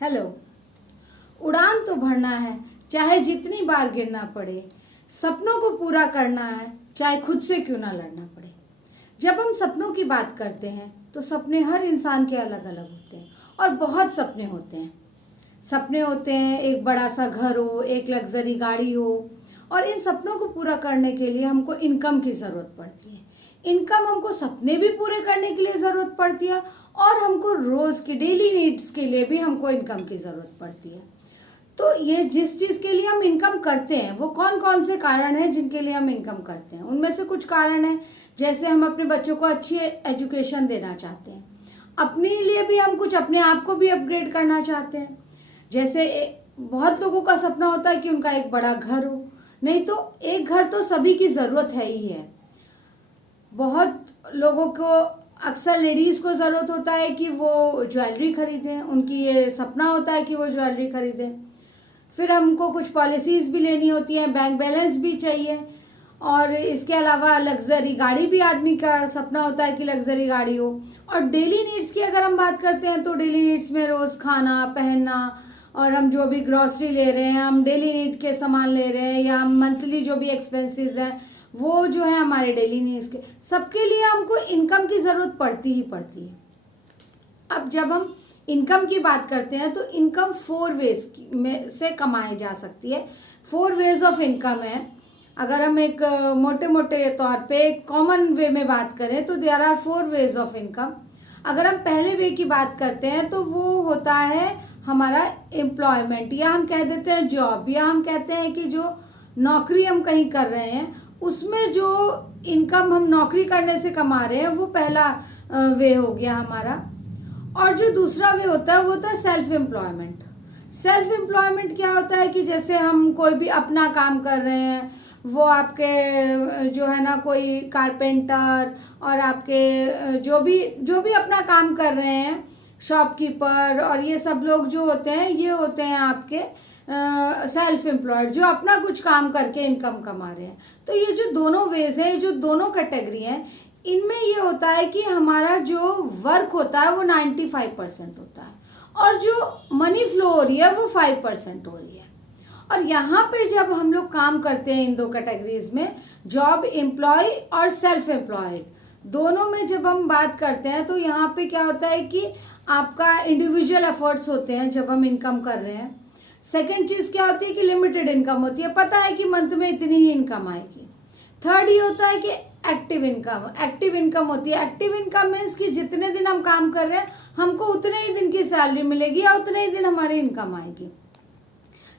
Hello. उड़ान तो भरना है, चाहे जितनी बार गिरना पड़े। सपनों को पूरा करना है, चाहे खुद से क्यों ना लड़ना पड़े। जब हम सपनों की बात करते हैं तो सपने हर इंसान के अलग अलग होते हैं और बहुत सपने होते हैं। सपने होते हैं एक बड़ा सा घर हो, एक लग्जरी गाड़ी हो, और इन सपनों को पूरा करने के लिए हमको इनकम की ज़रूरत पड़ती है। इनकम हमको सपने भी पूरे करने के लिए ज़रूरत पड़ती है और हमको रोज़ की डेली नीड्स के लिए भी हमको इनकम की ज़रूरत पड़ती है। तो ये जिस चीज़ के लिए हम इनकम करते हैं वो कौन कौन से कारण हैं जिनके लिए हम इनकम करते हैं। उनमें से कुछ कारण हैं, जैसे हम अपने बच्चों को अच्छी एजुकेशन देना चाहते हैं, अपने लिए भी हम कुछ अपने आप को भी अपग्रेड करना चाहते हैं। जैसे बहुत लोगों का सपना होता है कि उनका एक बड़ा घर हो, नहीं तो एक घर तो सभी की ज़रूरत है ही है। बहुत लोगों को, अक्सर लेडीज़ को ज़रूरत होता है कि वो ज्वेलरी खरीदें, उनकी ये सपना होता है कि वो ज्वेलरी खरीदें। फिर हमको कुछ पॉलिसीज़ भी लेनी होती हैं, बैंक बैलेंस भी चाहिए, और इसके अलावा लग्जरी गाड़ी भी आदमी का सपना होता है कि लग्जरी गाड़ी हो। और डेली नीड्स की अगर हम बात करते हैं तो डेली नीड्स में रोज़ खाना पहनना, और हम जो भी ग्रॉसरी ले रहे हैं, हम डेली नीड के सामान ले रहे हैं, या हम मंथली जो भी एक्सपेंसेस हैं वो जो है हमारे डेली नीड्स के, सबके लिए हमको इनकम की ज़रूरत पड़ती ही पड़ती है। अब जब हम इनकम की बात करते हैं तो इनकम 4 वेज में से कमाई जा सकती है। 4 वेज ऑफ इनकम है। अगर हम एक मोटे मोटे तौर पे एक कॉमन वे में बात करें तो there are 4 ways of income. अगर हम पहले वे की बात करते हैं तो वो होता है हमारा एम्प्लॉयमेंट, या हम कह देते हैं जॉब, या हम कहते हैं कि जो नौकरी हम कहीं कर रहे हैं उसमें जो इनकम हम नौकरी करने से कमा रहे हैं वो पहला वे हो गया हमारा। और जो दूसरा वे होता है वो होता है सेल्फ एम्प्लॉयमेंट। सेल्फ एम्प्लॉयमेंट क्या होता है कि जैसे हम कोई भी अपना काम कर रहे हैं, वो आपके जो है ना कोई कारपेंटर, और आपके जो भी अपना काम कर रहे हैं, शॉपकीपर, और ये सब लोग जो होते हैं ये होते हैं आपके सेल्फ एम्प्लॉयड, जो अपना कुछ काम करके इनकम कमा रहे हैं। तो ये जो दोनों वेज हैं, जो दोनों कैटेगरी हैं, इनमें ये होता है कि हमारा जो वर्क होता है वो 95% होता है और जो मनी फ्लो हो रही है वो 5% हो रही है। और यहाँ पे जब हम लोग काम करते हैं इन दो कैटेगरीज में, जॉब एम्प्लॉय और सेल्फ एम्प्लॉयड, दोनों में जब हम बात करते हैं तो यहाँ पे क्या होता है कि आपका इंडिविजुअल एफर्ट्स होते हैं जब हम इनकम कर रहे हैं। सेकेंड चीज़ क्या होती है कि लिमिटेड इनकम होती है, पता है कि मंथ में इतनी ही इनकम आएगी। थर्ड ये होता है कि एक्टिव इनकम होती है। एक्टिव इनकम मीन्स कि जितने दिन हम काम कर रहे हैं हमको उतने ही दिन की सैलरी मिलेगी या उतने ही दिन हमारी इनकम आएगी।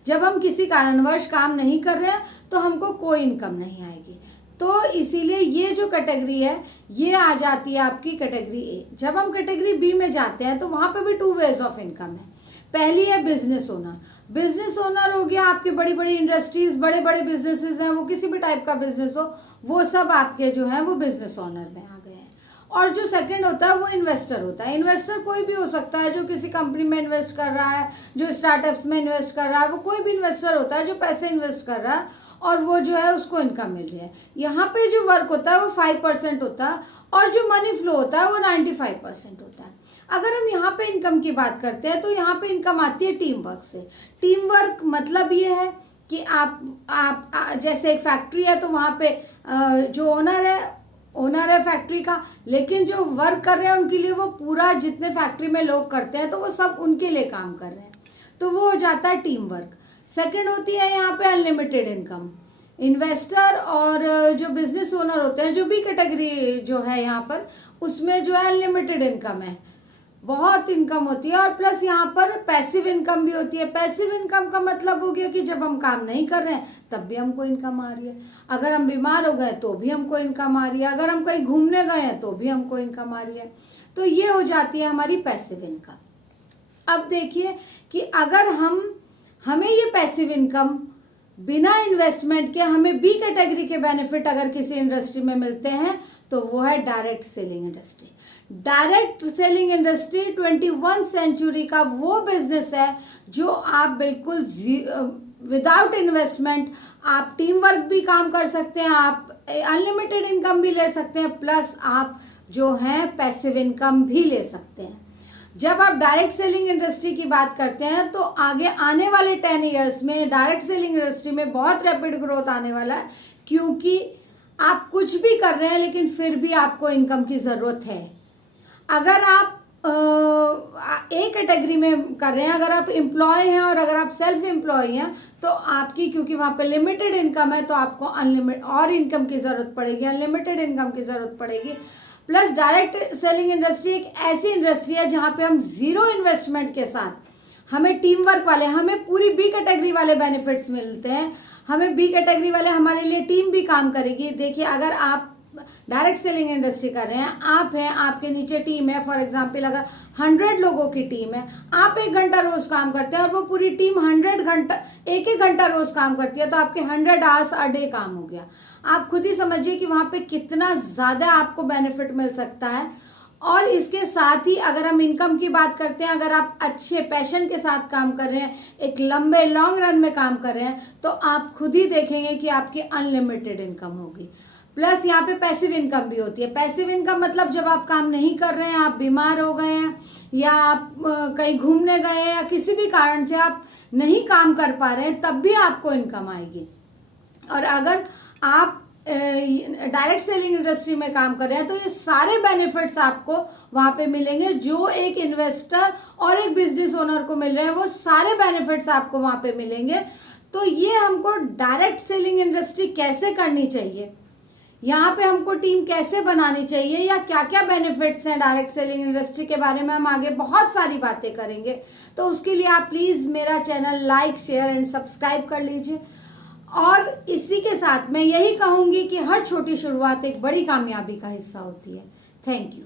जब हम किसी कारणवश काम नहीं कर रहे हैं तो हमको कोई इनकम नहीं आएगी। तो इसीलिए ये जो कैटेगरी है ये आ जाती है आपकी कैटेगरी ए। जब हम कैटेगरी बी में जाते हैं तो वहाँ पे भी 2 वेज ऑफ इनकम है। पहली है बिजनेस ओनर। बिजनेस ओनर हो गया आपकी बड़ी बड़ी इंडस्ट्रीज, बड़े बड़े बिजनेसेस हैं, वो किसी भी टाइप का बिजनेस हो, वो सब आपके जो है वो बिजनेस ओनर में आ गए हैं। और जो सेकंड होता है वो इन्वेस्टर होता है। इन्वेस्टर कोई भी हो सकता है, जो किसी कंपनी में इन्वेस्ट कर रहा है, जो स्टार्टअप्स में इन्वेस्ट कर रहा है, वो कोई भी इन्वेस्टर होता है जो पैसे इन्वेस्ट कर रहा है और वो जो है उसको इनकम मिल रही है। यहाँ पे जो वर्क होता है वो 5% होता है और जो मनी फ्लो होता है वो 95% होता है। अगर हम यहाँ पे इनकम की बात करते हैं तो यहाँ पे इनकम आती है टीम वर्क से। टीम वर्क मतलब ये है कि आप जैसे एक फैक्ट्री है तो वहाँ पे जो ओनर है फैक्ट्री का, लेकिन जो वर्क कर रहे हैं उनके लिए वो पूरा जितने फैक्ट्री में लोग करते हैं तो वो सब उनके लिए काम कर रहे हैं, तो वो हो जाता है टीम वर्क। सेकंड होती है यहाँ पे अनलिमिटेड इनकम। इन्वेस्टर और जो बिजनेस ओनर होते हैं, जो भी कैटेगरी जो है यहाँ पर, उसमें जो है अनलिमिटेड इनकम है, बहुत इनकम होती है। और प्लस यहाँ पर पैसिव इनकम भी होती है। पैसिव इनकम का मतलब हो गया कि जब हम काम नहीं कर रहे हैं तब भी हमको इनकम आ रही है, अगर हम बीमार हो गए तो भी हमको इनकम आ रही है, अगर हम कहीं घूमने गए हैं तो भी हमको इनकम आ रही है। तो ये हो जाती है हमारी पैसिव इनकम। अब देखिए कि अगर हमें ये पैसिव इनकम बिना इन्वेस्टमेंट के हमें बी कैटेगरी के बेनिफिट अगर किसी इंडस्ट्री में मिलते हैं तो वो है direct selling industry. Direct selling industry 21 century का वो बिजनेस है जो आप बिल्कुल विदाउट इन्वेस्टमेंट आप टीम वर्क भी काम कर सकते हैं, आप अनलिमिटेड इनकम भी ले सकते हैं, प्लस आप जो है पैसिव इनकम भी ले सकते हैं। जब आप डायरेक्ट सेलिंग इंडस्ट्री की बात करते हैं तो आगे आने वाले 10 ईयर्स में डायरेक्ट सेलिंग इंडस्ट्री में बहुत रैपिड ग्रोथ आने वाला है, क्योंकि आप कुछ भी कर रहे हैं लेकिन फिर भी आपको इनकम की ज़रूरत है। अगर आप एक कैटेगरी में कर रहे हैं, अगर आप एम्प्लॉय हैं और अगर आप सेल्फ एम्प्लॉय हैं तो आपकी, क्योंकि वहाँ पे लिमिटेड इनकम है तो आपको अनलिमिटेड और इनकम की ज़रूरत पड़ेगी, अनलिमिटेड इनकम की ज़रूरत पड़ेगी। प्लस डायरेक्ट सेलिंग इंडस्ट्री एक ऐसी इंडस्ट्री है जहाँ पे हम ज़ीरो इन्वेस्टमेंट के साथ हमें टीम वर्क वाले, हमें पूरी बी कैटेगरी वाले बेनिफिट्स मिलते हैं। हमें बी कैटेगरी वाले, हमारे लिए टीम भी काम करेगी। देखिए, अगर आप डायरेक्ट सेलिंग इंडस्ट्री कर रहे हैं, आप हैं, आपके नीचे टीम है, फॉर एग्जांपल अगर 100 लोगों की टीम है, आप 1 घंटा रोज काम करते हैं और वो पूरी टीम 100 घंटा, 1 घंटा रोज काम करती है, तो आपके 100 आवर्स अ डे काम हो गया। आप खुद ही समझिए कि वहाँ पे कितना ज़्यादा आपको बेनिफिट मिल सकता है। और इसके साथ ही अगर हम इनकम की बात करते हैं, अगर आप अच्छे पैशन के साथ काम कर रहे हैं, एक लंबे लॉन्ग रन में काम कर रहे हैं, तो आप खुद ही देखेंगे कि आपकी अनलिमिटेड इनकम होगी। प्लस यहाँ पे पैसिव इनकम भी होती है। पैसिव इनकम मतलब जब आप काम नहीं कर रहे हैं, आप बीमार हो गए हैं या आप कहीं घूमने गए हैं या किसी भी कारण से आप नहीं काम कर पा रहे हैं, तब भी आपको इनकम आएगी। और अगर आप डायरेक्ट सेलिंग इंडस्ट्री में काम कर रहे हैं तो ये सारे बेनिफिट्स आपको वहाँ पे मिलेंगे जो एक इन्वेस्टर और एक बिजनेस ओनर को मिल रहे हैं, वो सारे बेनिफिट्स आपको वहाँ पे मिलेंगे। तो ये हमको डायरेक्ट सेलिंग इंडस्ट्री कैसे करनी चाहिए, यहाँ पे हमको टीम कैसे बनानी चाहिए, या क्या क्या बेनिफिट्स हैं डायरेक्ट सेलिंग इंडस्ट्री के बारे में हम आगे बहुत सारी बातें करेंगे। तो उसके लिए आप प्लीज़ मेरा channel like, share and subscribe कर लीजिए। और इसी के साथ मैं यही कहूँगी कि हर छोटी शुरुआत एक बड़ी कामयाबी का हिस्सा होती है। Thank you.